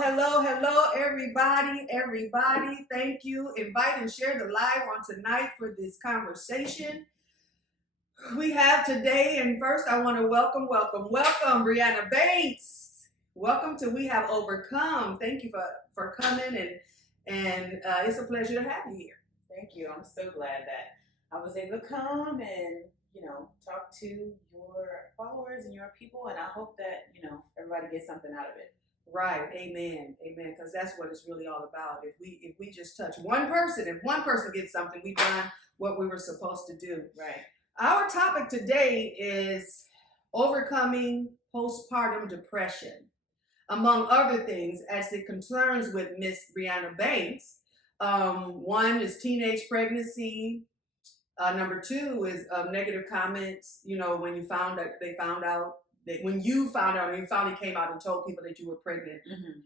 Hello, everybody. Thank you. Invite and share the live on tonight for this conversation we have today. And first, I want to welcome Breanna Banks. Welcome to We Have Overcome. Thank you for coming, and it's a pleasure to have you here. Thank you. I'm so glad that I was able to come and talk to your followers and your people, and I hope that everybody gets something out of it. Right. Amen. Because that's what it's really all about. If we just touch one person, if one person gets something, we've done what we were supposed to do. Right. Our topic today is overcoming postpartum depression, among other things, as it concerns with Miss Breanna Banks. One is teenage pregnancy. Number two is negative comments. When you found out, when you finally came out and told people that you were pregnant. Mm-hmm.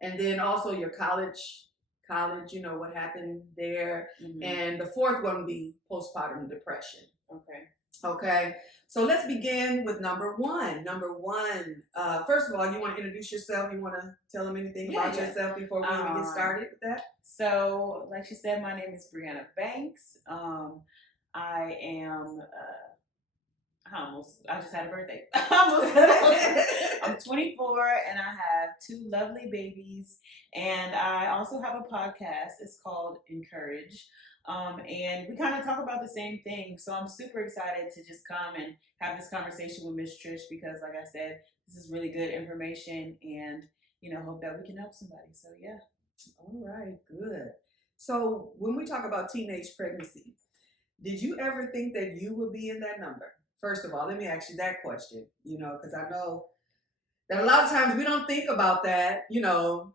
And then also your college, what happened there. Mm-hmm. And the fourth one would be postpartum depression. Okay. So let's begin with number one. First of all, you want to introduce yourself? You want to tell them anything about yourself before we even get started with that? So, like she said, my name is Breanna Banks. I am... I just had a birthday. I'm 24 and I have 2 lovely babies. And I also have a podcast. It's called Encherage. And we kind of talk about the same thing. So I'm super excited to just come and have this conversation with Miss Trish because, like I said, this is really good information and, hope that we can help somebody. So, yeah. All right, good. So when we talk about teenage pregnancy, did you ever think that you would be in that number? First of all, let me ask you that question, because I know that a lot of times we don't think about that, we know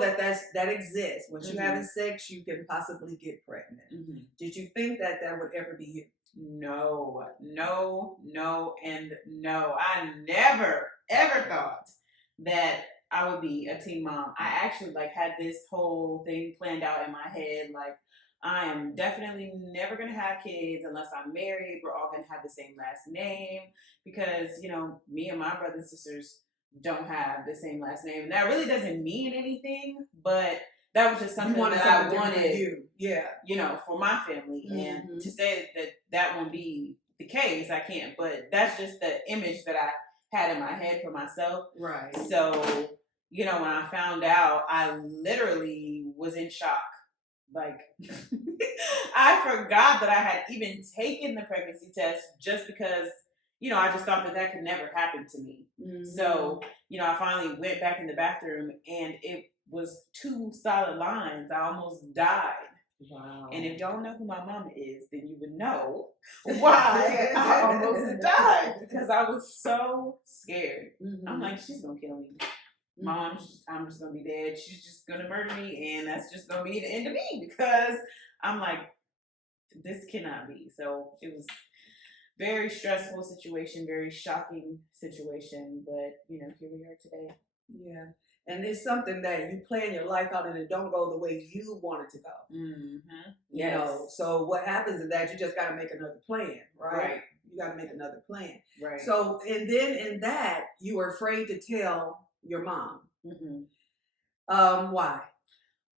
that exists. Once you having sex, you can possibly get pregnant. Mm-hmm. Did you think that would ever be you? No, and no. I never, ever thought that I would be a teen mom. I actually had this whole thing planned out in my head, I am definitely never going to have kids unless I'm married. We're all going to have the same last name because, me and my brothers and sisters don't have the same last name. And that really doesn't mean anything, but that was just something that I wanted, for my family. Mm-hmm. And to say that won't be the case, I can't. But that's just the image that I had in my head for myself. Right. So, when I found out, I literally was in shock. I forgot that I had even taken the pregnancy test just because, I just thought that could never happen to me. Mm-hmm. So, I finally went back in the bathroom and it was 2 solid lines. I almost died. Wow. And if y'all know who my mom is, then you would know why I almost died because I was so scared. Mm-hmm. I'm like, she's going to kill me. Mom, I'm just going to be dead. She's just going to murder me. And that's just going to be the end of me because I'm like, this cannot be. So it was very stressful situation, very shocking situation. But, here we are today. Yeah. And it's something that you plan your life out and it don't go the way you want it to go. Mm-hmm. Yes. So what happens is that you just got to make another plan, right? You got to make another plan. Right. So, and then in that, you were afraid to tell your mom. Mm-hmm. Why?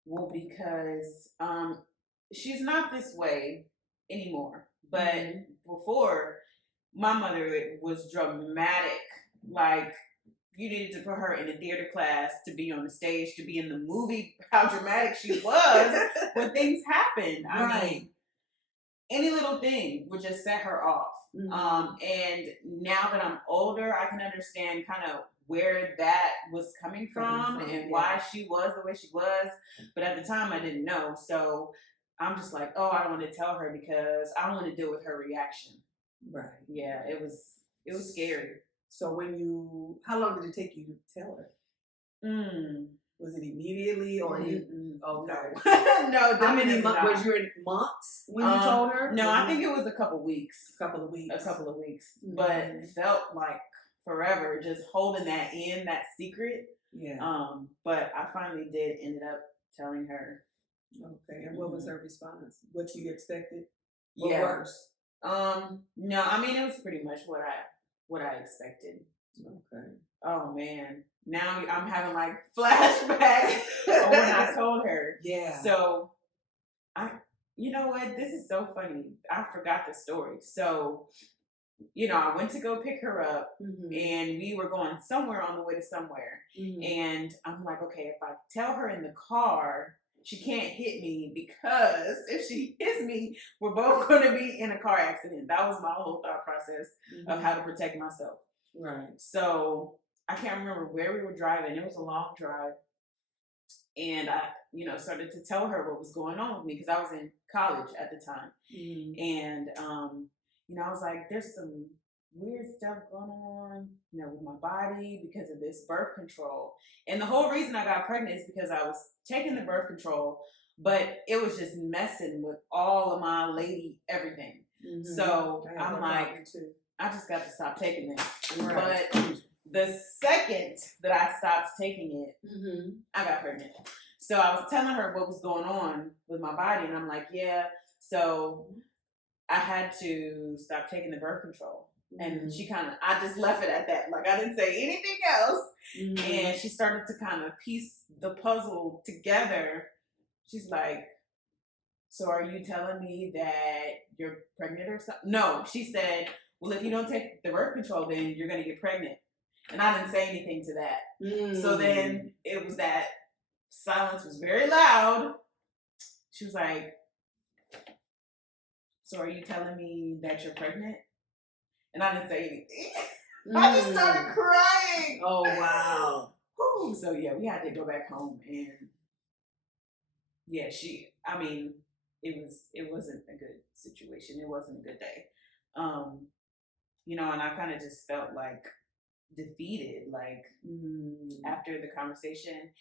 Well, because she's not this way anymore. But before, my mother was dramatic. You needed to put her in a theater class to be on the stage, to be in the movie. How dramatic she was when things happened. I mean, any little thing would just set her off. Mm-hmm. And now that I'm older, I can understand kind of where that was coming from and why she was the way she was. But at the time, I didn't know. So I'm just like, I don't want to tell her because I don't want to deal with her reaction. Right. Yeah, it was scary. So how long did it take you to tell her? Was it immediately or you? Oh no, no. How many months? Was you in months when you told her? No, I think it was a couple weeks. A couple of weeks. Mm-hmm. But it felt like forever just holding that in, that secret. Yeah. But I finally did ended up telling her. Okay. And what was her response? What you expected? Or worse? No, I mean it was pretty much what I expected. Okay. Oh man. Now I'm having like flashbacks of when I told her. Yeah. So you know what? This is so funny. I forgot the story. So, I went to go pick her up and we were going somewhere on the way to somewhere. And I'm like, okay, if I tell her in the car, she can't hit me because if she hits me, we're both going to be in a car accident. That was my whole thought process of how to protect myself. Right. So I can't remember where we were driving. It was a long drive. And I, started to tell her what was going on with me because I was in college at the time. And, I was like, there's some weird stuff going on, with my body because of this birth control. And the whole reason I got pregnant is because I was taking the birth control, but it was just messing with all of my lady everything. So I'm like, I just got to stop taking this. Right. But the second that I stopped taking it, I got pregnant. So I was telling her what was going on with my body, and I'm like, yeah. So I had to stop taking the birth control. And she I just left it at that. Like, I didn't say anything else. And she started to kind of piece the puzzle together. She's like, so are you telling me that you're pregnant or something? No, she said, well, if you don't take the birth control, then you're going to get pregnant. And I didn't say anything to that. So then it was that silence was very loud. She was like, so are you telling me that you're pregnant? And I didn't say anything. I just started crying. Oh, wow. So yeah, we had to go back home. And yeah, it wasn't a good situation. It wasn't a good day. And I kind of just felt like defeated, like after the conversation.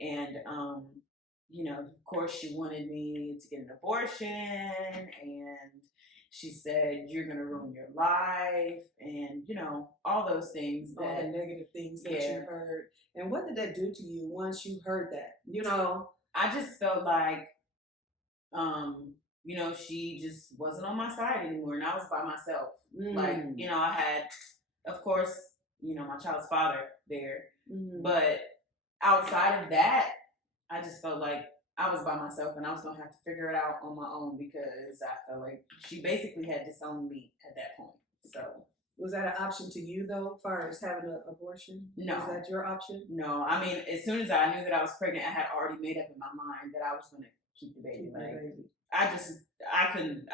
And of course she wanted me to get an abortion, and she said you're gonna ruin your life, and all those things, all the negative things that you heard. And what did that do to you once you heard that? I just felt like she just wasn't on my side anymore, and I was by myself. Like, I had, of course, my child's father there. But outside of that, I just felt like I was by myself and I was going to have to figure it out on my own because I felt like she basically had disowned me at that point. So. Was that an option to you, though, as far as having an abortion? No. Was that your option? No. I mean, as soon as I knew that I was pregnant, I had already made up in my mind that I was going to keep the baby. I couldn't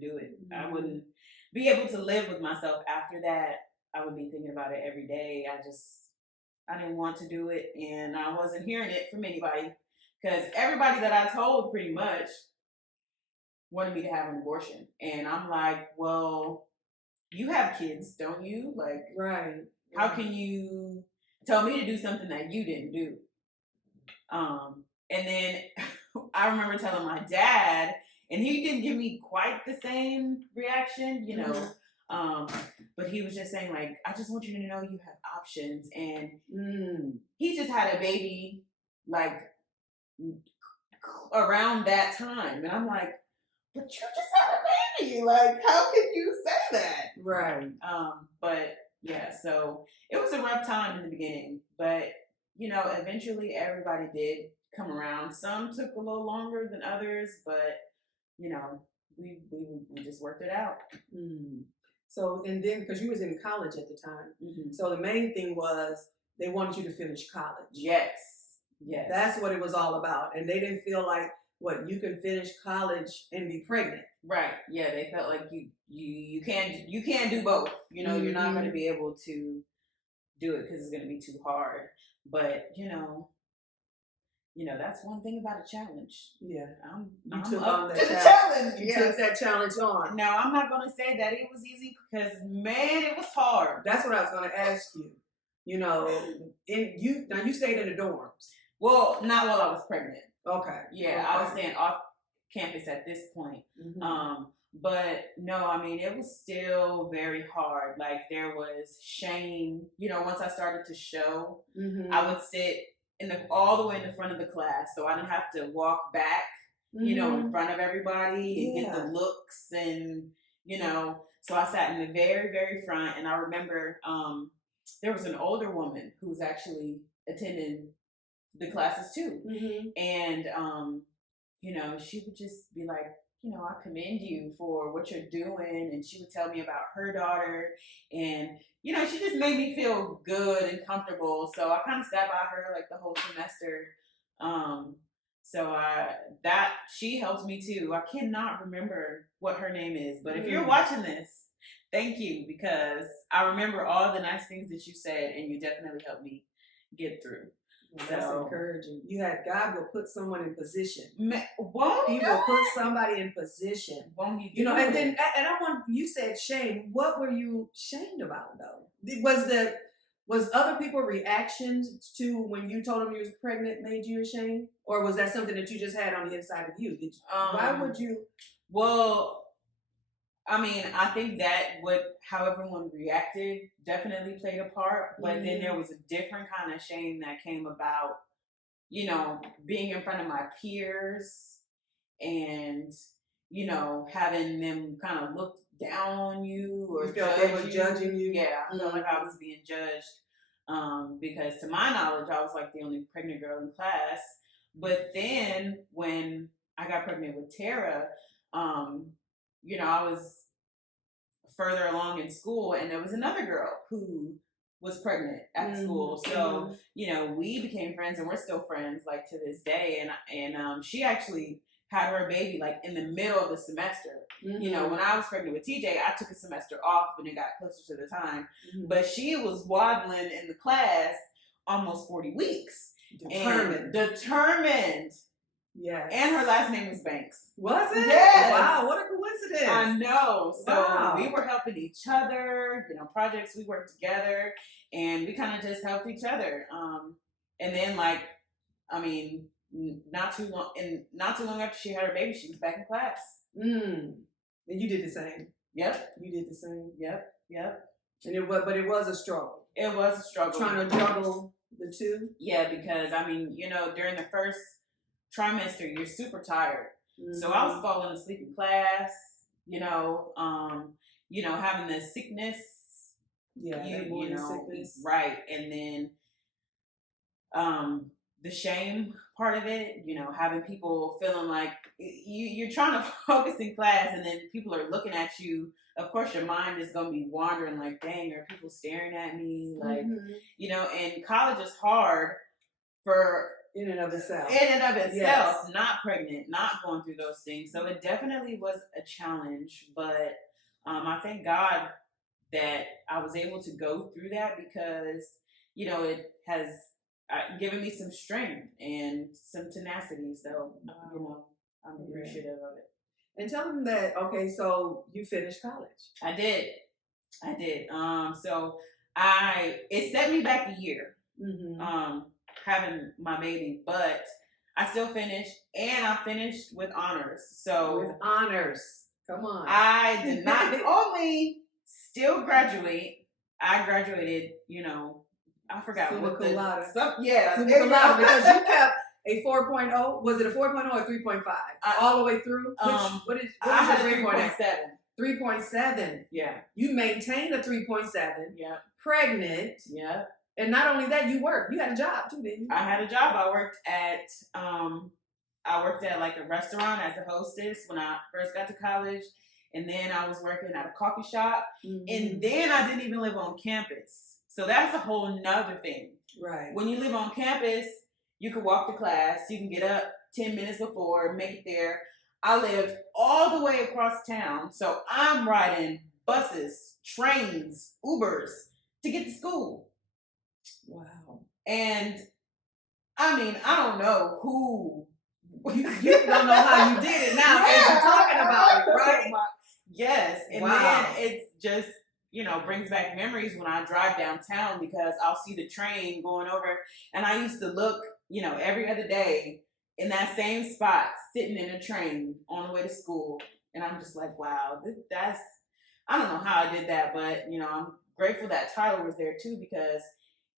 do it. I wouldn't be able to live with myself after that. I would be thinking about it every day. I didn't want to do it, and I wasn't hearing it from anybody because everybody that I told pretty much wanted me to have an abortion. And I'm like, well, you have kids, don't you? Like, right. How can you tell me to do something that you didn't do? And then I remember telling my dad, and he didn't give me quite the same reaction, but he was just saying, like, I just want you to know you have options. And he just had a baby, like, around that time. And I'm like, but you just had a baby. Like, how can you say that? Right. But, yeah, so it was a rough time in the beginning. But, eventually everybody did come around. Some took a little longer than others, but, we just worked it out. So, and then, because you was in college at the time, so the main thing was they wanted you to finish college. Yes. That's what it was all about. And they didn't feel like, you can finish college and be pregnant. Right. Yeah, they felt like you can't do both. You're not going to be able to do it because it's going to be too hard. But, that's one thing about a challenge. Yeah. You took on that challenge. You took that challenge on. Now, I'm not going to say that it was easy because, man, it was hard. That's what I was going to ask you. Now you stayed in the dorms. Well, not while I was pregnant. Okay. Yeah, I was staying off campus at this point. But no, I mean, it was still very hard. Like, there was shame. Once I started to show, I would sit all the way in the front of the class, so I didn't have to walk back, in front of everybody and get the looks, and you know. So I sat in the very, very front, and I remember there was an older woman who was actually attending the classes too. Mm-hmm. And, you know, she would just be like, you know, I commend you for what you're doing. And she would tell me about her daughter. And, you know, she just made me feel good and comfortable. So I kind of sat by her like the whole semester. That she helped me too. I cannot remember what her name is, but if you're watching this, thank you, because I remember all the nice things that you said, and you definitely helped me get through. Well, that's encouraging. You had God will put someone in position. Won't He will put somebody in position. Won't he? You know, and then I want you said shame. What were you shamed about though? Was other people reactions to when you told them you was pregnant made you ashamed, or was that something that you just had on the inside of you? Why would you? Well, I mean, I think that how everyone reacted definitely played a part, but then there was a different kind of shame that came about, you know, being in front of my peers and, you know, having them kind of look down on you or felt they were judging you. Yeah, I felt like I was being judged because to my knowledge, I was like the only pregnant girl in class. But then when I got pregnant with Tara, you know, I was further along in school, and there was another girl who was pregnant at school. So, you know, we became friends, and we're still friends like to this day. And she actually had her baby like in the middle of the semester. You know, when I was pregnant with TJ, I took a semester off when it got closer to the time. But she was waddling in the class almost 40 weeks. Determined. Yeah. And her last name was Banks. Was it? Yes. Wow, what a coincidence. I know. So we were helping each other, you know, projects we worked together, and we kind of just helped each other. And then like, I mean, not too long after she had her baby, she was back in class. And you did the same. Yep. You did the same. Yep. And it was a struggle. It was a struggle. Trying to juggle the two. Yeah, because I mean, you know, during the first trimester, you're super tired. So I was falling asleep in class, you know, having the sickness. Yeah, you know, sickness. Right. And then the shame part of it, you know, having people feeling like you're trying to focus in class, and then people are looking at you. Of course, your mind is going to be wandering like, dang, are people staring at me? Like, you know, and college is hard for in and of itself, yes. Not pregnant, not going through those things. So it definitely was a challenge, but I thank God that I was able to go through that, because, you know, it has given me some strength and some tenacity. So, you know, I'm appreciative of it. And tell them that, okay, so you finished college. I did. So it set me back a year. Having my baby, but I still finished, and I finished with honors. So with honors, come on! I did not only still graduate. I graduated. You know, I forgot what the because you kept a 4.0. Was it a 4.0 or 3.5 all the way through? What is I had a 3.7. 3.7. Yeah. You maintained a 3.7. Yeah. Pregnant. Yeah. And not only that, you worked. You had a job too, didn't you? I had a job. I worked at like a restaurant as a hostess when I first got to college, and then I was working at a coffee shop, and then I didn't even live on campus. So that's a whole nother thing. Right. When you live on campus, you can walk to class. You can get up 10 minutes before, make it there. I lived all the way across town, so I'm riding buses, trains, Ubers to get to school. Wow. And I mean, I don't know who. You don't know how you did it now, because you're talking about it, right? Yes. And then it's just, you know, brings back memories when I drive downtown, because I'll see the train going over, and I used to look, you know, every other day in that same spot, sitting in a train on the way to school. And I'm just like, wow, I don't know how I did that, but, you know, I'm grateful that Tyler was there too, because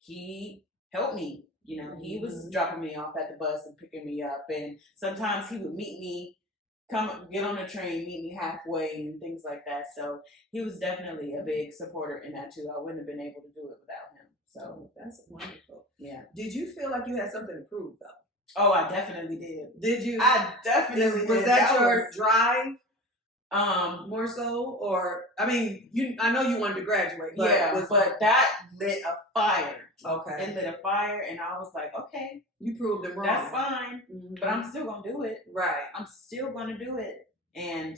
he helped me. You know, he was dropping me off at the bus and picking me up, and sometimes he would meet me come get on the train, meet me halfway, and things like that. So he was definitely a big supporter in that too. I wouldn't have been able to do it without him. So that's wonderful. Yeah. Did you feel like you had something to prove though? Oh, I definitely did. Did you? I definitely did. Was that your drive? More so, or I mean, I know you wanted to graduate, but but that lit a fire. Okay, it lit a fire, and I was like, okay, you proved it wrong. That's fine, but I'm still gonna do it. Right, I'm still gonna do it, and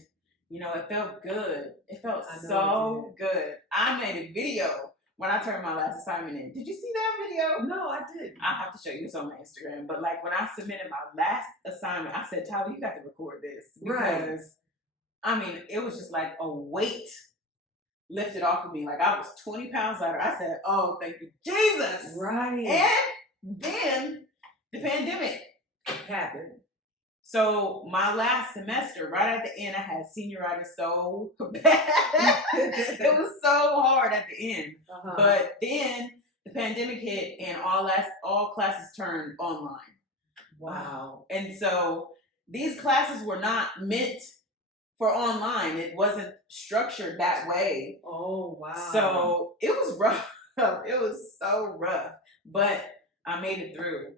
it felt good. It felt so good. I made a video when I turned my last assignment in. Did you see that video? No, I didn't. I have to show you. It's on my Instagram. But like when I submitted my last assignment, I said, Tyler, you got to record this because. I mean, it was just like a weight lifted off of me. Like I was 20 pounds lighter. I said, oh, thank you, Jesus. Right. And then the pandemic happened. So my last semester, right at the end, I had senioritis so bad. It was so hard at the end. But then the pandemic hit and all classes turned online. Wow. And so these classes were not meant for online. It wasn't structured that way. Oh, wow. So it was rough. It was so rough. But I made it through.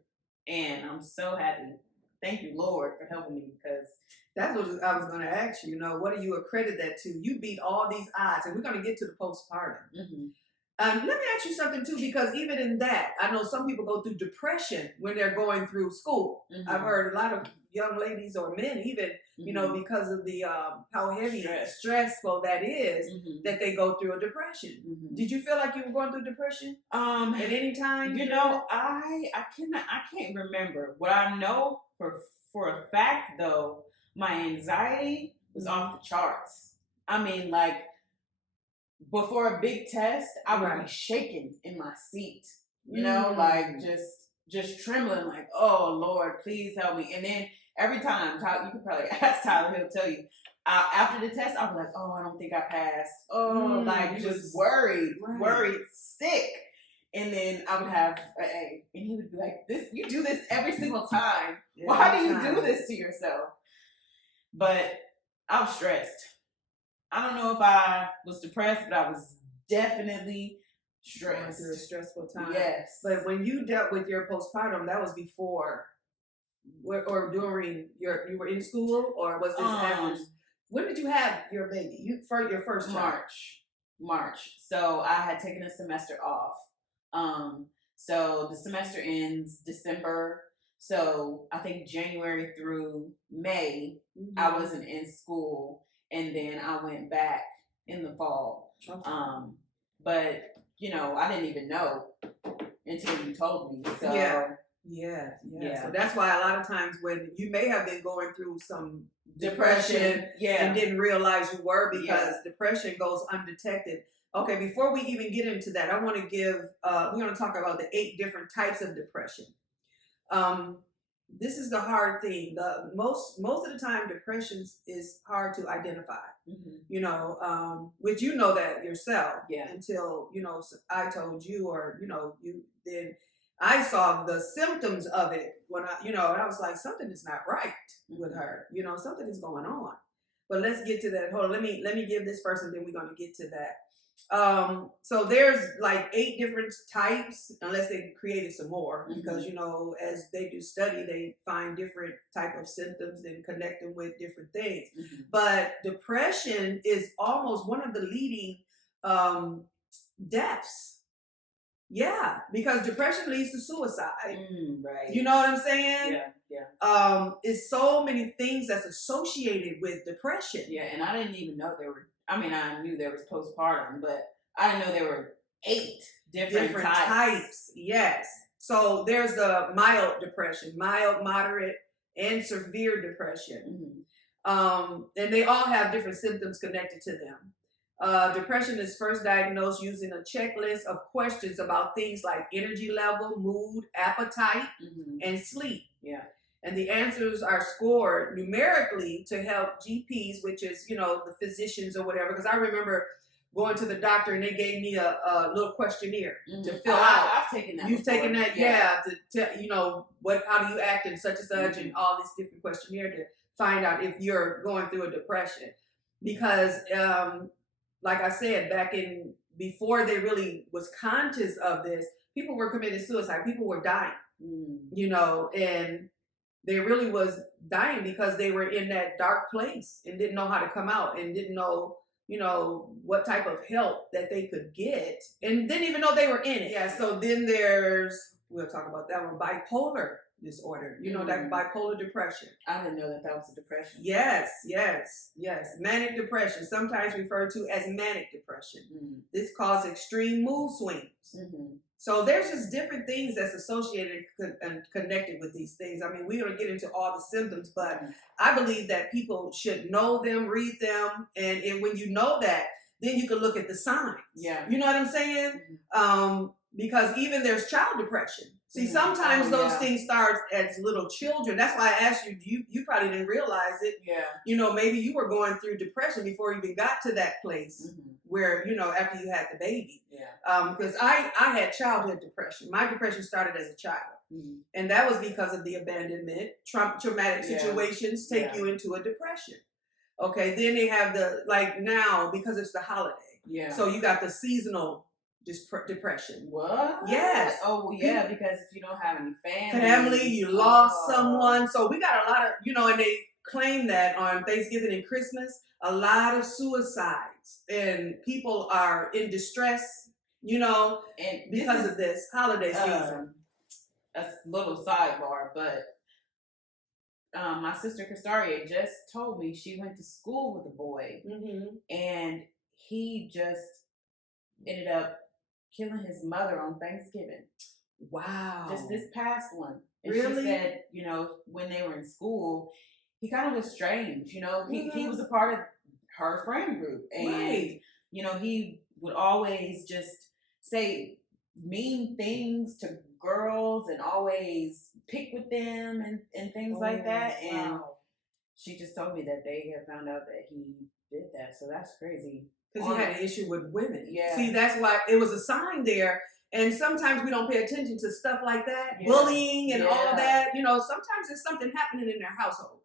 And I'm so happy. Thank you, Lord, for helping me, because that's what I was going to ask you. What do you accredit that to? You beat all these odds, and we're going to get to the postpartum. Mm-hmm. Let me ask you something, too, because even in that, I know some people go through depression when they're going through school. Mm-hmm. I've heard a lot of young ladies or men even, because of the how heavy stressful that is, that they go through a depression. Mm-hmm. Did you feel like you were going through depression at any time? I can't remember. What I know for a fact, though, my anxiety was off the charts. I mean, like, before a big test, I would be shaking in my seat, like just trembling, like, oh Lord, please help me. And then every time, you could probably ask Tyler, he'll tell you, after the test, I'll be like, oh, I don't think I passed. Oh, just worried, sick. And then I would have an A, and he would be like, you do this every single time. Why do you do this to yourself? But I was stressed. I don't know if I was depressed, but I was definitely stressed. Through a stressful time. Yes. But when you dealt with your postpartum, that was before or during you were in school, or was this after? When did you have your baby? Your first child? March. So I had taken a semester off. So the semester ends December. So I think January through May, I wasn't in school. And then I went back in the fall. But, I didn't even know until you told me. So Yeah. So that's why a lot of times when you may have been going through some depression and didn't realize you were, because depression goes undetected. Okay, before we even get into that, I want to we're going to talk about the 8 different types of depression. This is the hard thing. Most of the time, depression is hard to identify. Which you know that yourself. Yeah. Until I told you, or then I saw the symptoms of it when and I was like, something is not right with her. Something is going on. But let's get to that. Hold on. Let me give this first, and then we're going to get to that. So there's like 8 different types, unless they created some more, because as they do study, they find different type of symptoms and connect them with different things. But depression is almost one of the leading deaths. Yeah, because depression leads to suicide. Right. You know what I'm saying? Yeah. It's so many things that's associated with depression. Yeah, and I didn't even know I knew there was postpartum, but I didn't know there were 8 different types. Yes. So there's the mild depression, mild, moderate, and severe depression. And they all have different symptoms connected to them. Depression is first diagnosed using a checklist of questions about things like energy level, mood, appetite, and sleep. Yeah. And the answers are scored numerically to help GPs, which is, the physicians or whatever. Because I remember going to the doctor and they gave me a little questionnaire to fill out. I've taken that. You've taken that, yeah. To how do you act and such and such, and all this different questionnaire find out if you're going through a depression. Because, like I said, back in before they really was conscious of this, people were committing suicide. People were dying, and they really was dying because they were in that dark place and didn't know how to come out and didn't know, what type of help that they could get and didn't even know they were in it. Yeah. So then we'll talk about that one, bipolar disorder, that bipolar depression. I didn't know that was a depression. Yes. Manic depression, sometimes referred to as manic depression. This causes extreme mood swings. So there's just different things that's associated and connected with these things. I mean, we don't get into all the symptoms, but I believe that people should know them, read them, and when you know that, then you can look at the signs. Yeah. You know what I'm saying? Because even there's child depression. See, sometimes those things start as little children. That's why I asked you, you probably didn't realize it. Yeah. Maybe you were going through depression before you even got to that place where, after you had the baby. Yeah. Because I had childhood depression. My depression started as a child. And that was because of the abandonment. Traumatic situations take you into a depression. Okay, then they have now, because it's the holiday. Yeah. So you got the seasonal depression. What? Yes. Oh, yeah, because if you don't have any family, you lost someone. So we got a lot of, and they claim that on Thanksgiving and Christmas, a lot of suicides and people are in distress, and because of this holiday season. A little sidebar, but my sister Castaria just told me she went to school with a boy, and he just ended up killing his mother on Thanksgiving. Wow. Just this past one. And really? She said, when they were in school, he kind of was strange. He was a part of her friend group. And, he would always just say mean things to girls and always pick with them and things like that. And she just told me that they had found out that he did that. So that's crazy. Because he had an issue with women. Yeah. See, that's why it was a sign there. And sometimes we don't pay attention to stuff like that, bullying and all that. Sometimes there's something happening in their households.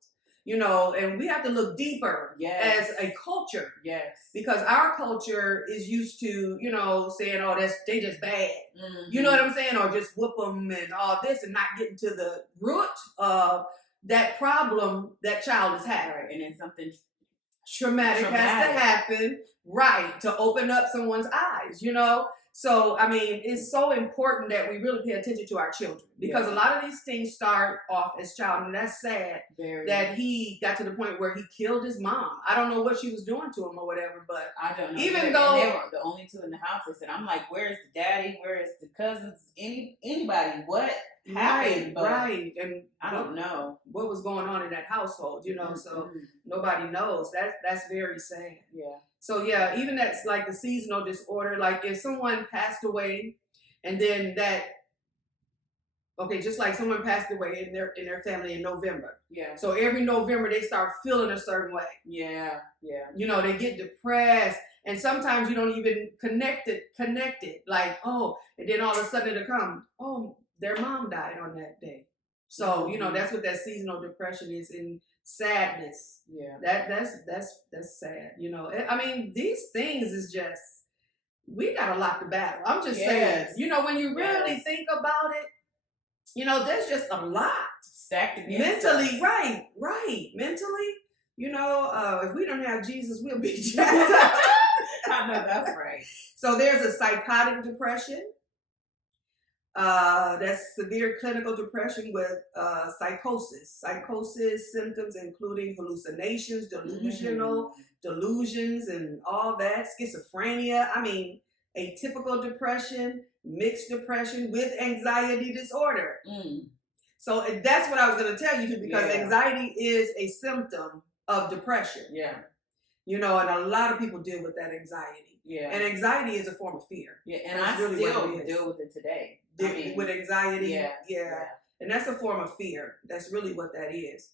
And we have to look deeper as a culture. Yes. Because our culture is used to, saying, they just bad. You know what I'm saying? Or just whoop them and all this and not getting to the root of that problem that child is having. Right. And then something traumatic has to happen, to open up someone's eyes, So, I mean, it's so important that we really pay attention to our children because a lot of these things start off as child, and that's sad that he got to the point where he killed his mom. I don't know what she was doing to him or whatever, but I don't know. Even though they were the only two in the house, and I'm like, where's the daddy? Where's the cousins? Anybody? What happened? Right. And I don't know what was going on in that household, so nobody knows. That's very sad. Yeah. So even that's like the seasonal disorder, like if someone passed away and then just like someone passed away in their family in November. Yeah. So every November they start feeling a certain way. Yeah. Yeah. They get depressed and sometimes you don't even connect it like, and then all of a sudden it'll come, their mom died on that day. So, that's what that seasonal depression is, in sadness. Yeah. That's sad. I mean, these things is just, we got a lot to battle. I'm just saying, when you really think about it, there's just a lot. Stacked against mentally, us. right. Mentally, if we don't have Jesus, we'll be jacked up. I know that's right. So there's a psychotic depression. That's severe clinical depression with psychosis. Psychosis symptoms including hallucinations, delusions, and all that. Schizophrenia. I mean, atypical depression, mixed depression with anxiety disorder. So that's what I was going to tell you too, because anxiety is a symptom of depression. Yeah. And a lot of people deal with that anxiety. Yeah. And anxiety is a form of fear. Yeah, and I really still deal with it today. With anxiety. Yeah. And that's a form of fear. That's really what that is.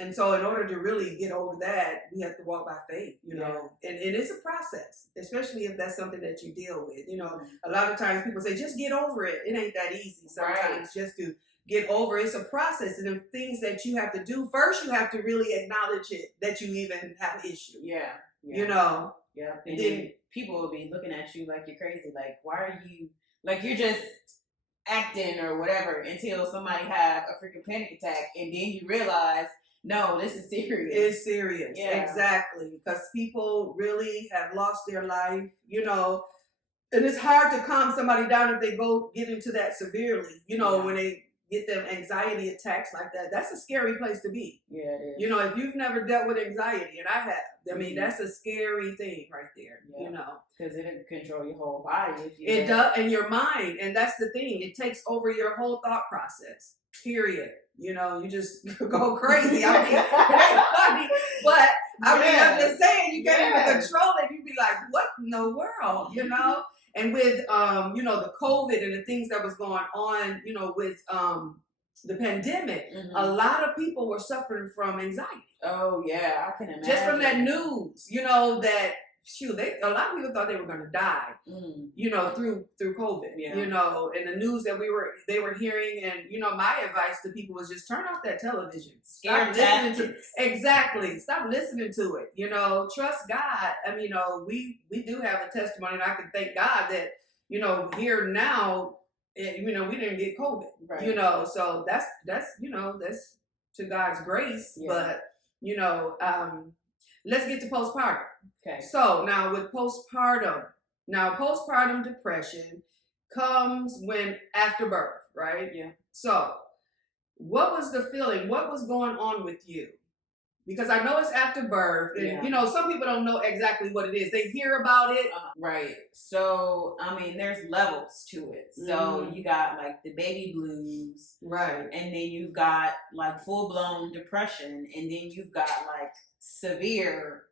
And so in order to really get over that, we have to walk by faith, you know, and it's a process, especially if that's something that you deal with. You know, a lot of times people say, just get over it. It ain't that easy sometimes just to get over it. It's a process, and the things that you have to do, first you have to really acknowledge it, that you even have an issue. Yeah. You know? Yeah. And then people will be looking at you like you're crazy. Like, why are you, like you're just acting or whatever until somebody have a freaking panic attack, and then you realize, no, this is serious. It's serious. Yeah. Exactly. Because people really have lost their life, you know, and it's hard to calm somebody down if they get into that severely, you know, when they get them anxiety attacks like that. That's a scary place to be. Yeah, it is. You know, if you've never dealt with anxiety, and I have, I mean, that's a scary thing right there, you know. Because it can control your whole body. It does, and your mind, and that's the thing. It takes over your whole thought process, period. You know, you just go crazy. I mean, it ain't funny, but I mean, I'm just saying, you can't even control it. You be like, what in the world, you know? And with, you know, the COVID and the things that was going on, you know, with the pandemic, a lot of people were suffering from anxiety. Oh, yeah, I can imagine. Just from that news, you know, that, shoot, a lot of people thought they were going to die, you know, through COVID, you know, and the news that they were hearing. And, you know, my advice to people was just turn off that television. Stop listening to, exactly. Stop listening to it. You know, trust God. I mean, you know, we do have a testimony, and I can thank God that, you know, here now, you know, we didn't get COVID, you know, so that's, you know, that's to God's grace. But, you know, let's get to postpartum. Okay. So now with postpartum depression comes when after birth, right? Yeah. So what was the feeling? What was going on with you? Because I know it's after birth, and you know, some people don't know exactly what it is. They hear about it. Right. So, I mean, there's levels to it. So you got like the baby blues. Right. And then you've got like full-blown depression. And then you've got like severe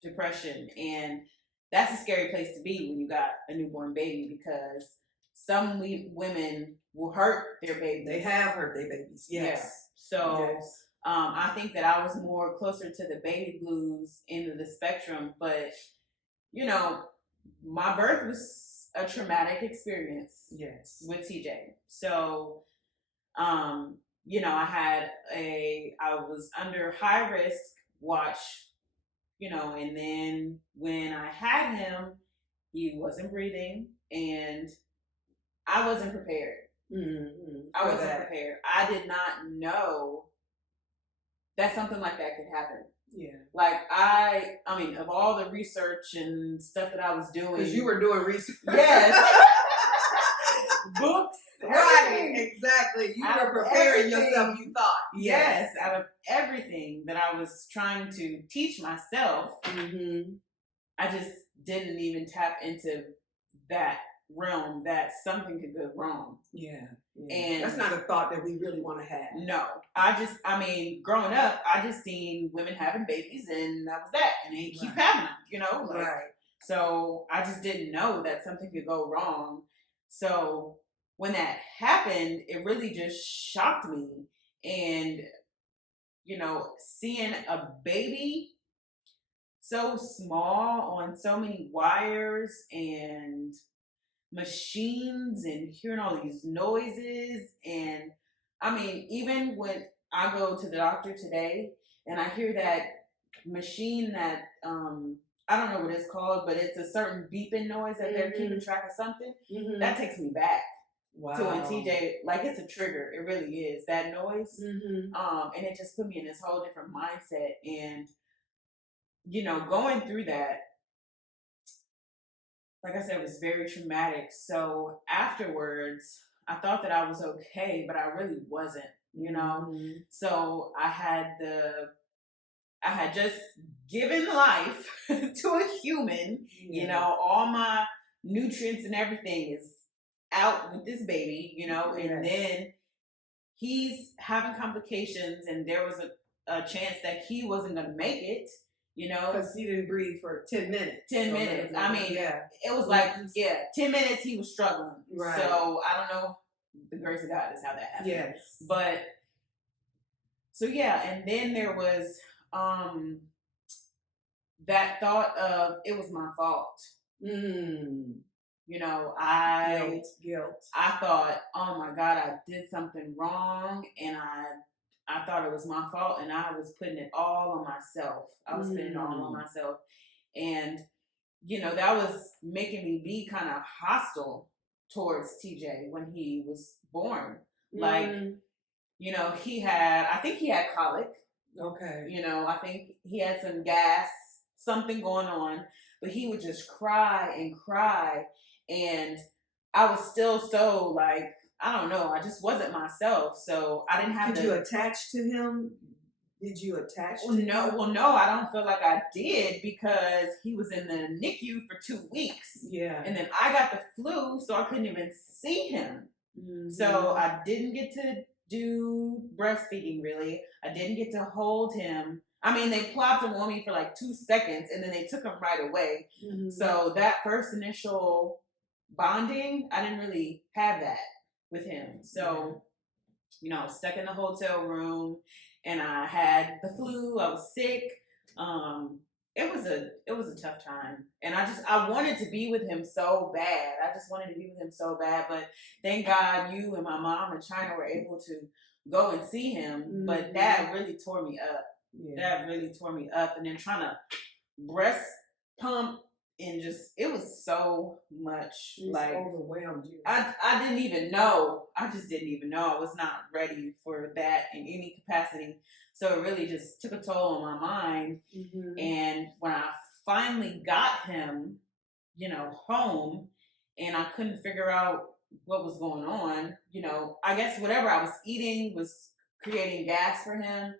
depression. And that's a scary place to be when you got a newborn baby, because some women will hurt their babies. They have hurt their babies. Yes. Yeah. So I think that I was more closer to the baby blues end of the spectrum, but you know, my birth was a traumatic experience. Yes. With TJ. So, you know, I was under high risk watch, you know, and then when I had him, he wasn't breathing, and I wasn't prepared. I wasn't prepared. I did not know that something like that could happen. Yeah. Like I mean, of all the research and stuff that I was doing. Because you were doing research. Yes. Books. Right. Exactly. You were preparing yourself, you thought. Yes. Out of everything that I was trying to teach myself, I just didn't even tap into that realm that something could go wrong. Yeah. And that's not a thought that we really want to have. No. I mean, growing up, I just seen women having babies, and that was that. And they keep having them, you know? Like, so I just didn't know that something could go wrong. So when that happened, it really just shocked me. And, you know, seeing a baby so small on so many wires and machines, and hearing all these noises. And I mean, even when I go to the doctor today and I hear that machine that I don't know what it's called, but it's a certain beeping noise that they're keeping track of something, that takes me back to when TJ, like, it's a trigger. It really is, that noise. And it just put me in this whole different mindset. And you know, going through that, like I said, it was very traumatic. So afterwards, I thought that I was okay, but I really wasn't, you know? So I had just given life to a human, you know, all my nutrients and everything is out with this baby, you know, and then he's having complications, and there was a chance that he wasn't going to make it. You know, because he didn't breathe for 10 minutes. 10 minutes. I mean, it was like, 10 minutes he was struggling. Right. So I don't know. The grace of God is how that happened. Yes. But So yeah, and then there was that thought of it was my fault. Mm. You know, I Guilt. I thought, oh my God, I did something wrong, and I thought it was my fault, and I was putting it all on myself. I was putting it all on myself, and you know that was making me be kind of hostile towards TJ when he was born. Like, you know, I think he had colic. Okay. You know, I think he had some gas, something going on, but he would just cry and cry. And I was still so like, I don't know, I just wasn't myself. So I didn't have Did you attach to him? Did you attach to him? Well, no, I don't feel like I did because he was in the NICU for 2 weeks. Yeah. And then I got the flu, so I couldn't even see him. So I didn't get to do breastfeeding really. I didn't get to hold him. I mean, they plopped him on me for like 2 seconds and then they took him right away. So that first initial bonding, I didn't really have that with him. So, you know, I was stuck in the hotel room and I had the flu. I was sick. It was a tough time, and I wanted to be with him so bad. I just wanted to be with him so bad, but thank God you and my mom and China were able to go and see him. But that really tore me up. That really tore me up, and then trying to breast pump and just it was so much. It's like overwhelmed you. I didn't even know. I just didn't even know. I was not ready for that in any capacity. So it really just took a toll on my mind. And when I finally got him, you know, home, and I couldn't figure out what was going on, you know, I guess whatever I was eating was creating gas for him.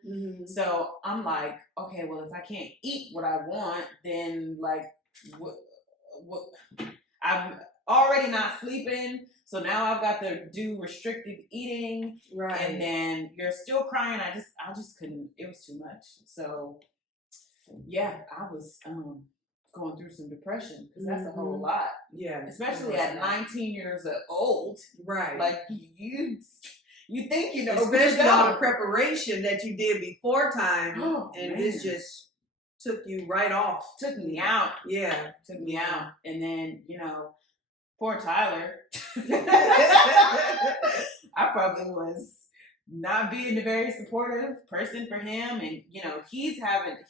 So I'm like, okay, well, if I can't eat what I want, then like, what I'm already not sleeping, so now I've got to do restrictive eating, right? And then you're still crying. I just couldn't. It was too much. So yeah, I was going through some depression because that's a whole lot. Yeah, especially at 19 years old. Right. Like you think you know, especially all the preparation that you did before time, and man. This just took you right off. Took me out. Yeah, took me out, and then you know. Poor Tyler. I probably was not being a very supportive person for him, and you know he had to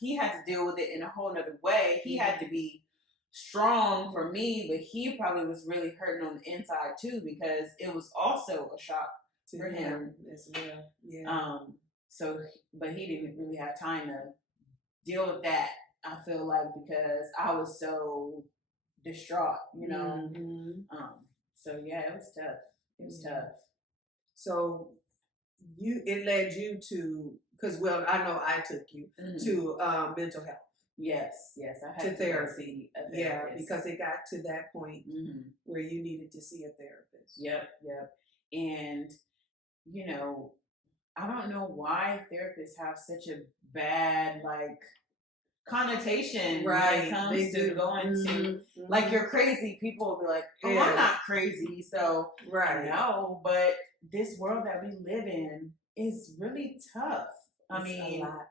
deal with it in a whole nother way. He had to be strong for me, but he probably was really hurting on the inside too because it was also a shock for him as well. Yeah. So, but he didn't really have time to deal with that. I feel like because I was so distraught, you know. So yeah, it was tough. It was tough. So it led you to, because well, I know I took you to mental health. Yes, I had to therapy. Yeah, because it got to that point where you needed to see a therapist. Yep. And you know, I don't know why therapists have such a bad like connotation when it comes to going to like you're crazy. People will be like, oh, I'm not crazy. So no, but this world that we live in is really tough. I mean, a lot.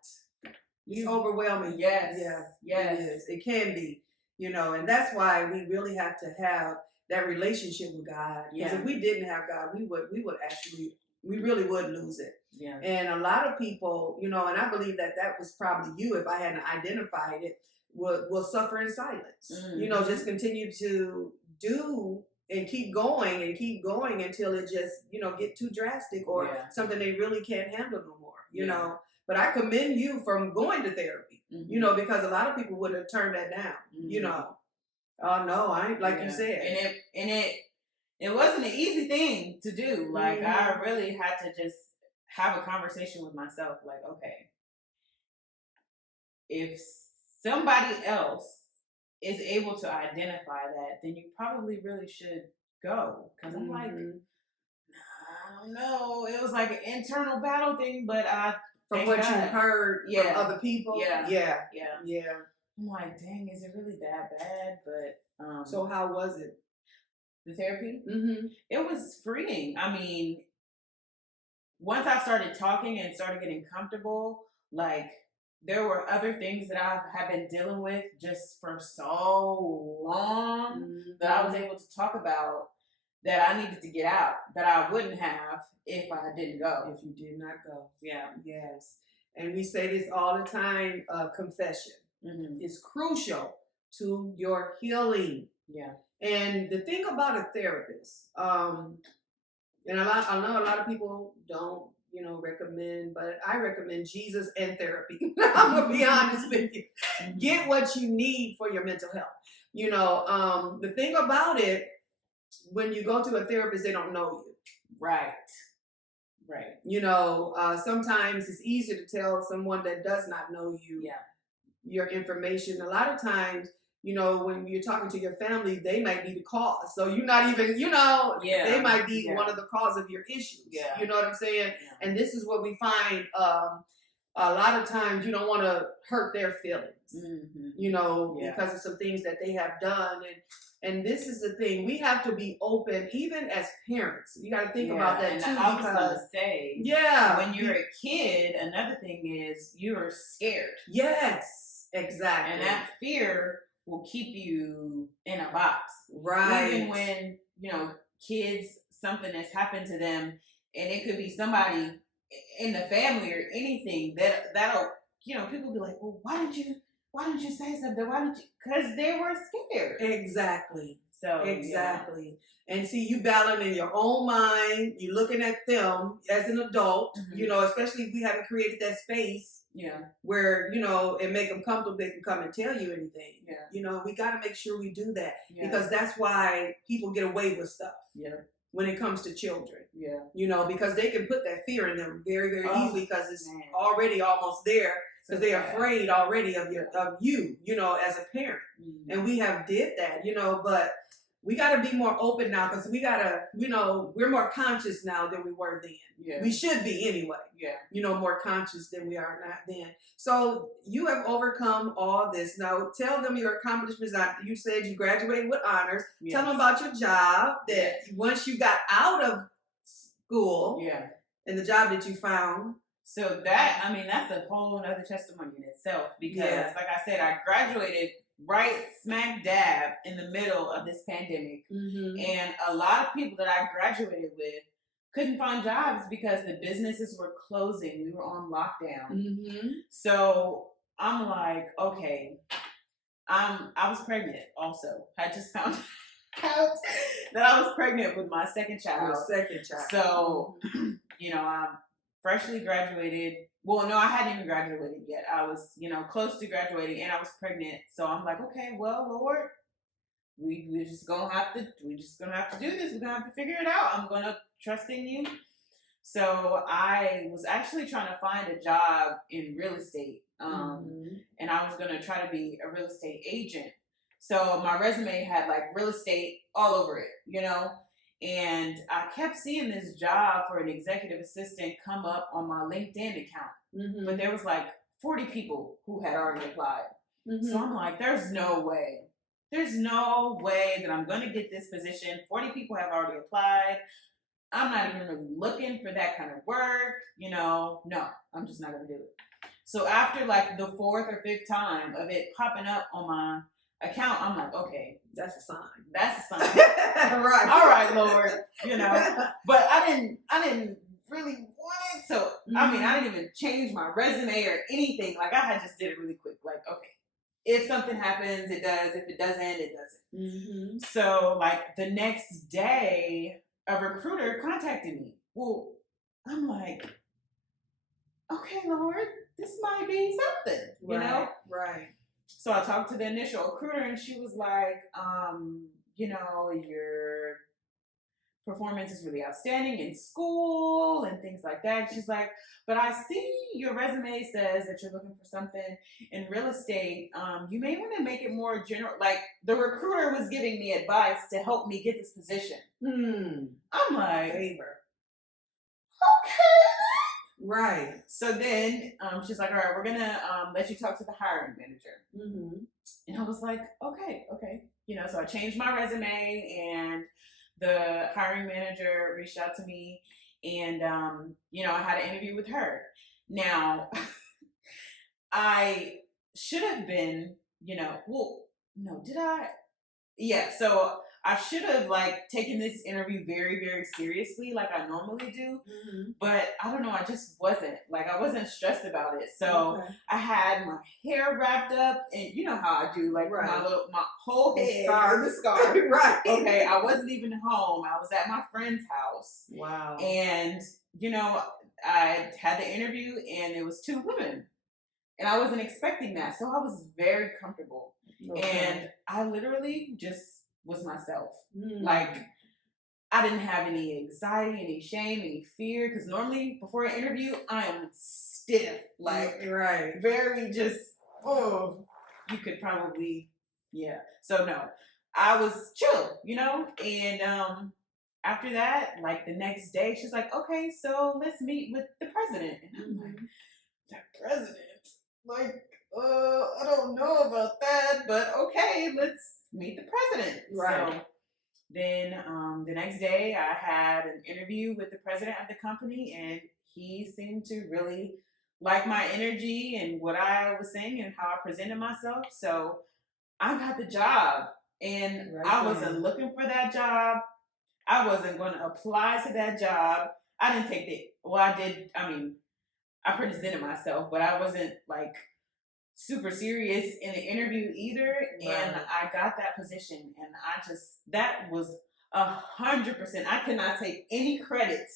It's overwhelming. Yes. It is. It can be, you know, and that's why we really have to have that relationship with God. Because if we didn't have God, we would actually, we really would lose it. Yeah. And a lot of people, you know, and I believe that was probably you, if I hadn't identified it, will suffer in silence. You know, just continue to do and keep going until it just, you know, get too drastic or something they really can't handle no more, you know. But I commend you from going to therapy, you know, because a lot of people would have turned that down, you know. Oh no, I ain't, like you said. And it wasn't an easy thing to do. Like I really had to just have a conversation with myself. Like, okay, if somebody else is able to identify that, then you probably really should go. Because I'm like, I don't know. It was like an internal battle thing, but from what you heard from other people. Yeah. I'm like, dang, is it really that bad? But so how was it? The therapy? It was freeing. I mean, once I started talking and started getting comfortable, like there were other things that I have been dealing with just for so long that I was able to talk about that I needed to get out that I wouldn't have if I didn't go. If you did not go. Yeah. Yes. And we say this all the time, confession is crucial to your healing. Yeah. And the thing about a therapist, and I know a lot of people don't, recommend, but I recommend Jesus and therapy. I'm gonna be honest with you. Get what you need for your mental health. The thing about it, when you go to a therapist, they don't know you. Right. Sometimes it's easier to tell someone that does not know you your information. A lot of times, when you're talking to your family, they might be the cause. So you're not even, they might be one of the cause of your issues. Yeah. You know what I'm saying? Yeah. And this is what we find a lot of times you don't want to hurt their feelings, because of some things that they have done. And this is the thing. We have to be open, even as parents. You got to think about that too. I was going to say, when you're a kid, another thing is you're scared. Yes, exactly. And that fear will keep you in a box. Right. Even when, kids, something has happened to them, and it could be somebody in the family or anything that'll, people be like, well, why didn't you say something? Because they were scared. Exactly. So exactly. Yeah. And see, you battling in your own mind. You're looking at them as an adult, especially if we haven't created that space. Yeah. Where, and make them comfortable, they can come and tell you anything. Yeah. We got to make sure we do that. Yeah. Because that's why people get away with stuff. Yeah. When it comes to children. Yeah. Because they can put that fear in them very, very easily because it's already almost there. Because So they're afraid already of you, as a parent. Mm-hmm. And we have did that, but we got to be more open now because we got to, we're more conscious now than we were then. Yeah. We should be anyway. Yeah. More conscious than we are not then. So you have overcome all this. Now tell them your accomplishments. You said you graduated with honors. Yes. Tell them about your job that once you got out of school. Yeah. And the job that you found. So that's a whole other testimony in itself because like I said, I graduated right smack dab in the middle of this pandemic. Mm-hmm. And a lot of people that I graduated with couldn't find jobs because the businesses were closing. We were on lockdown. Mm-hmm. So I'm like, okay, I was pregnant also. I just found out that I was pregnant with my second child. So, I'm freshly graduated. Well, no, I hadn't even graduated yet. I was, close to graduating and I was pregnant. So I'm like, okay, well, Lord, we're just gonna have to do this. We're gonna have to figure it out. I'm gonna trust in you. So I was actually trying to find a job in real estate. And I was gonna try to be a real estate agent. So my resume had like real estate all over it, And I kept seeing this job for an executive assistant come up on my LinkedIn account. Mm-hmm. But there was like 40 people who had already applied. Mm-hmm. So I'm like, there's no way that I'm going to get this position. 40 people have already applied. I'm not even really looking for that kind of work. No, I'm just not going to do it. So after like the fourth or fifth time of it popping up on my account, I'm like, okay, that's a sign. Right. All right, Lord. But I didn't really want it. So I didn't even change my resume or anything. Like I had just did it really quick. Like, okay, if something happens, it does. If it doesn't, it doesn't. Mm-hmm. So like the next day, a recruiter contacted me. Well, I'm like, okay, Lord, this might be something, you know? Right. So I talked to the initial recruiter and she was like, your performance is really outstanding in school and things like that. She's like, but I see your resume says that you're looking for something in real estate. You may want to make it more general. Like the recruiter was giving me advice to help me get this position. I'm like, favor. Okay. Right. So then she's like, all right, we're going to let you talk to the hiring manager. Mm-hmm. And I was like, okay. So I changed my resume and the hiring manager reached out to me And, I had an interview with her. Now, I should have been, no, did I? Yeah, so I should have taken this interview very, very seriously, like I normally do. Mm-hmm. But I don't know, I just wasn't. I wasn't stressed about it. So I had my hair wrapped up, and you know how I do, right. my whole head in the scarf. Right. Okay, I wasn't even home. I was at my friend's house. Wow. And, I had the interview, and it was 2 women. And I wasn't expecting that. So I was very comfortable. Okay. And I literally just was myself. I didn't have any anxiety, any shame, any fear. Because normally before an interview, I am stiff. Right. Very just, you could probably, yeah. So no, I was chill, And after that, the next day, she's like, okay, so let's meet with the president. And I'm like, the president? I don't know about that, but okay, let's meet the president. Right. So then the next day I had an interview with the president of the company, and he seemed to really like my energy and what I was saying and how I presented myself. So I got the job, and I wasn't looking for that job. I wasn't going to apply to that job. I didn't take it. Well, I did. I mean, I presented myself, but I wasn't super serious in the interview either. Right. And I got that position, and that was 100%. I cannot take any credit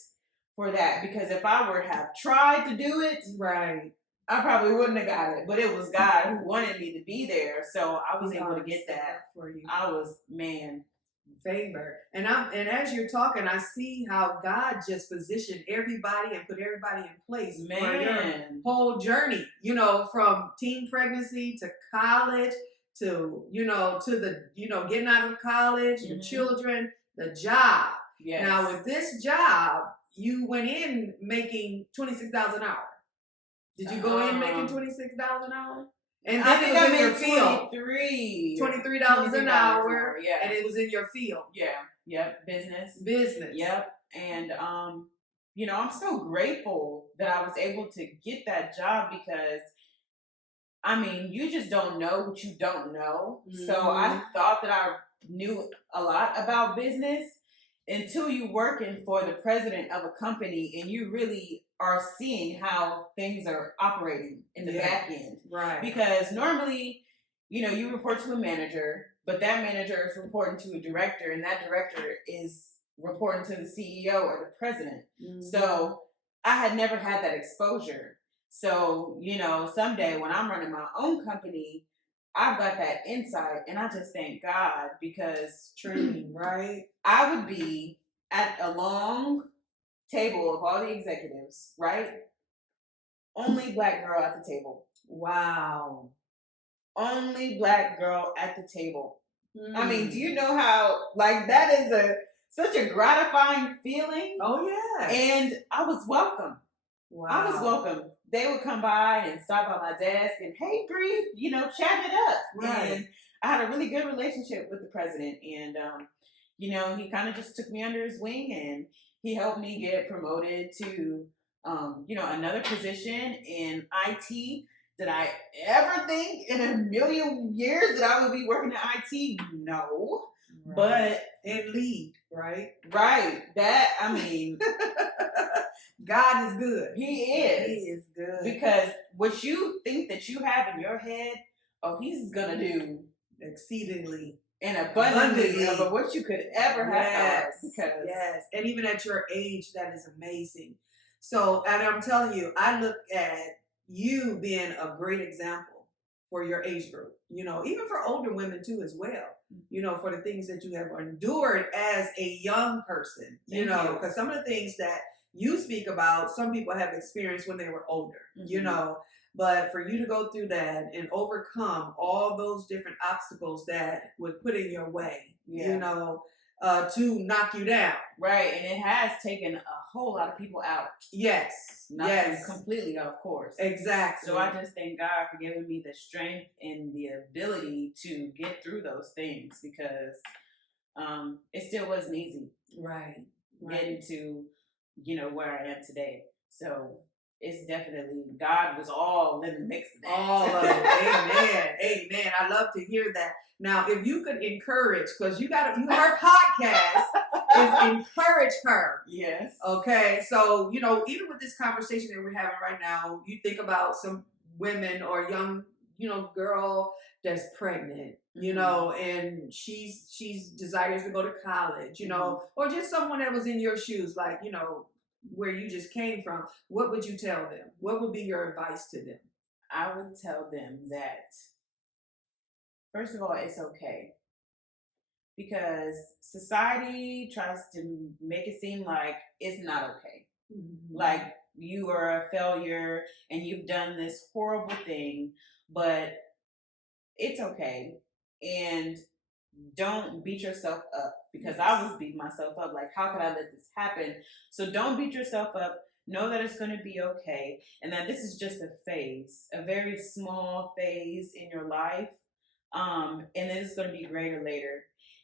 for that, because if I were to have tried to do it, right, I probably wouldn't have got it. But it was God who wanted me to be there, so I was able to get that for you. I was, favor. And as you're talking, I see how God just positioned everybody and put everybody in place for your whole journey, from teen pregnancy to college to, to the, getting out of college, your children, the job. Yes. Now with this job, you went in making $26 an hour. Did you go in making $26 an hour? And I think I made $23 an hour. Yeah. And it was in your field. Yeah. Yep. Business. Yep. And I'm so grateful that I was able to get that job, because you just don't know what you don't know. Mm-hmm. So I thought that I knew a lot about business until you working for the president of a company and you really are seeing how things are operating in the back end. Right. Because normally, you report to a manager, but that manager is reporting to a director, and that director is reporting to the CEO or the president. Mm-hmm. So I had never had that exposure. So, someday when I'm running my own company, I've got that insight, and I just thank God, because training, right? I would be at a long table of all the executives, right? Only Black girl at the table. Wow. Only Black girl at the table. Mm. Do you know how, that is such a gratifying feeling? Oh, yeah. And I was welcome. Wow. I was welcome. They would come by and stop by my desk and, hey, Bree, chat it up. Right. And I had a really good relationship with the president. And, he kind of just took me under his wing, and he helped me get promoted to, another position in IT. Did I ever think in a million years that I would be working in IT? No. Right. But and lead, right? Right. That, God is good. He is. He is good. Because what you think that you have in your head, he's going to do exceedingly and abundantly of what you could ever have. Yes. And even at your age, that is amazing. So, and I'm telling you, I look at you being a great example for your age group, even for older women too as well, for the things that you have endured as a young person, because some of the things that you speak about, some people have experienced when they were older, but for you to go through that and overcome all those different obstacles that would put in your way, to knock you down. Right. And it has taken a whole lot of people out. Yes. Not completely, of course. Exactly. So I just thank God for giving me the strength and the ability to get through those things, because it still wasn't easy. Right. Getting to where I am today. So it's definitely, God was all in the mix of that. All of it. Amen. Amen. I love to hear that. Now, if you could encourage, because her podcast is encourage her. Yes. Okay. So, even with this conversation that we're having right now, you think about some women or young, girl that's pregnant, and she's desires to go to college, or just someone that was in your shoes, like, where you just came from. What would you tell them? What would be your advice to them? I would tell them that, first of all, it's okay. Because society tries to make it seem like it's not okay. Mm-hmm. Like you are a failure and you've done this horrible thing, but it's okay. And don't beat yourself up, because I was beating myself up. Like, how could I let this happen? So don't beat yourself up. Know that it's going to be okay. And that this is just a phase, a very small phase in your life. And then it's going to be greater later.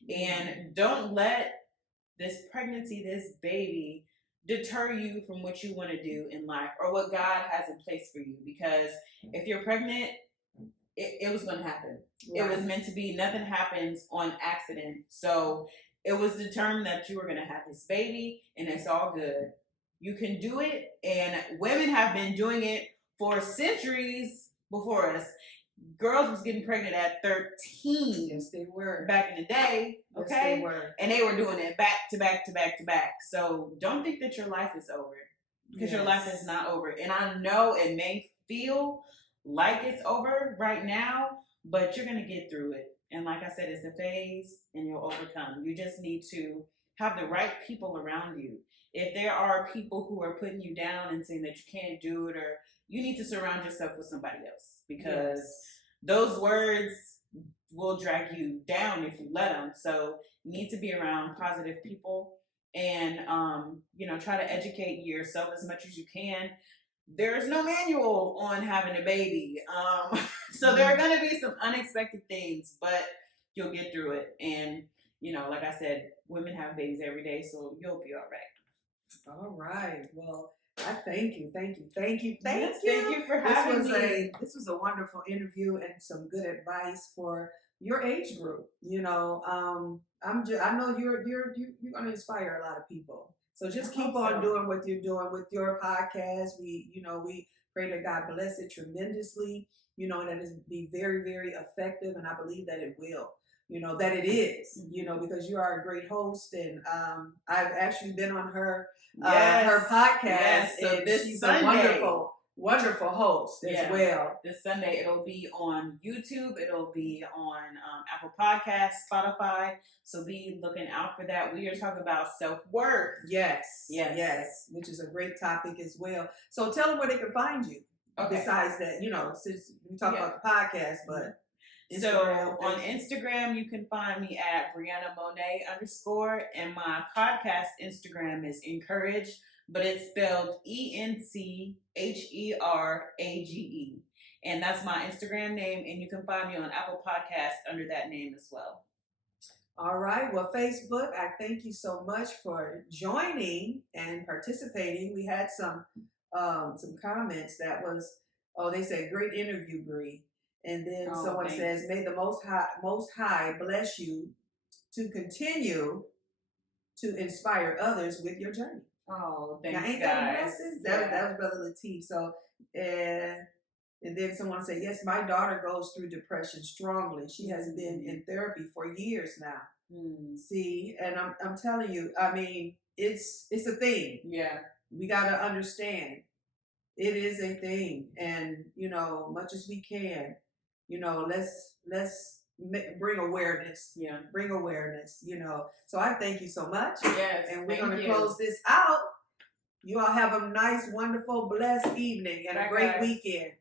And don't let this pregnancy, this baby, deter you from what you want to do in life or what God has in place for you. Because if you're pregnant, it was going to happen. Right. It was meant to be. Nothing happens on accident. So it was determined that you were going to have this baby, and it's all good. You can do it, and women have been doing it for centuries before us. Girls was getting pregnant at 13. Yes, they were. Back in the day, okay? Yes, they were. And they were doing it back to back to back to back. So don't think that your life is over, because your life is not over. And I know it may feel like it's over right now, but you're going to get through it. And like I said, it's a phase and you'll overcome. You just need to have the right people around you. If there are people who are putting you down and saying that you can't do it, or you need to surround yourself with somebody else, because those words will drag you down if you let them. So you need to be around positive people and, try to educate yourself as much as you can. There's no manual on having a baby. So there are going to be some unexpected things, but you'll get through it. And, like I said, women have babies every day, so you'll be all right. All right. Well, I thank you for having me. This was a wonderful interview and some good advice for your age group. I know you're going to inspire a lot of people. So just keep on doing what you're doing with your podcast. We pray that God bless it tremendously. That it be very, very effective, and I believe that it will. That it is. Because you are a great host, and I've actually been on her podcast. Yes. So and this she's Sunday, a wonderful host as well. This Sunday it'll be on YouTube. It'll be on Apple Podcasts, Spotify. So be looking out for that. We are talking about self-worth. Yes. Which is a great topic as well. So tell them where they can find you. Okay. Besides that, since we talk about the podcast, but Instagram, so on Instagram, you can find me at Breanna Monet _ and my podcast Instagram is Encherage, but it's spelled ENCHERAGE. And that's my Instagram name, and you can find me on Apple Podcasts under that name as well. All right. Well, Facebook, I thank you so much for joining and participating. We had some comments that was, they said, great interview, Bree. And then someone says, may the Most High bless you to continue to inspire others with your journey. Oh, thanks, now, ain't guys. That a blessing? That was Brother Latif. So, and then someone said, yes, my daughter goes through depression strongly. She has been in therapy for years now. See, and I'm telling you, I mean, it's a thing. Yeah. We got to understand. It is a thing. And, much as we can, let's bring awareness. Yeah. Bring awareness, So I thank you so much. Yes. And we're going to close this out. You all have a nice, wonderful, blessed evening and a great weekend.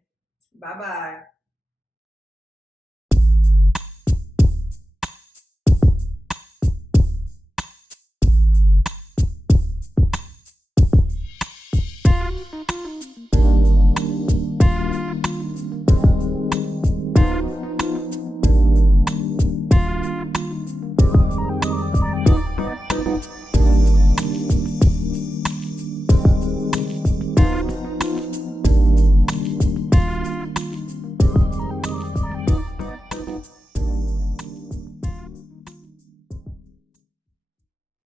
Bye-bye.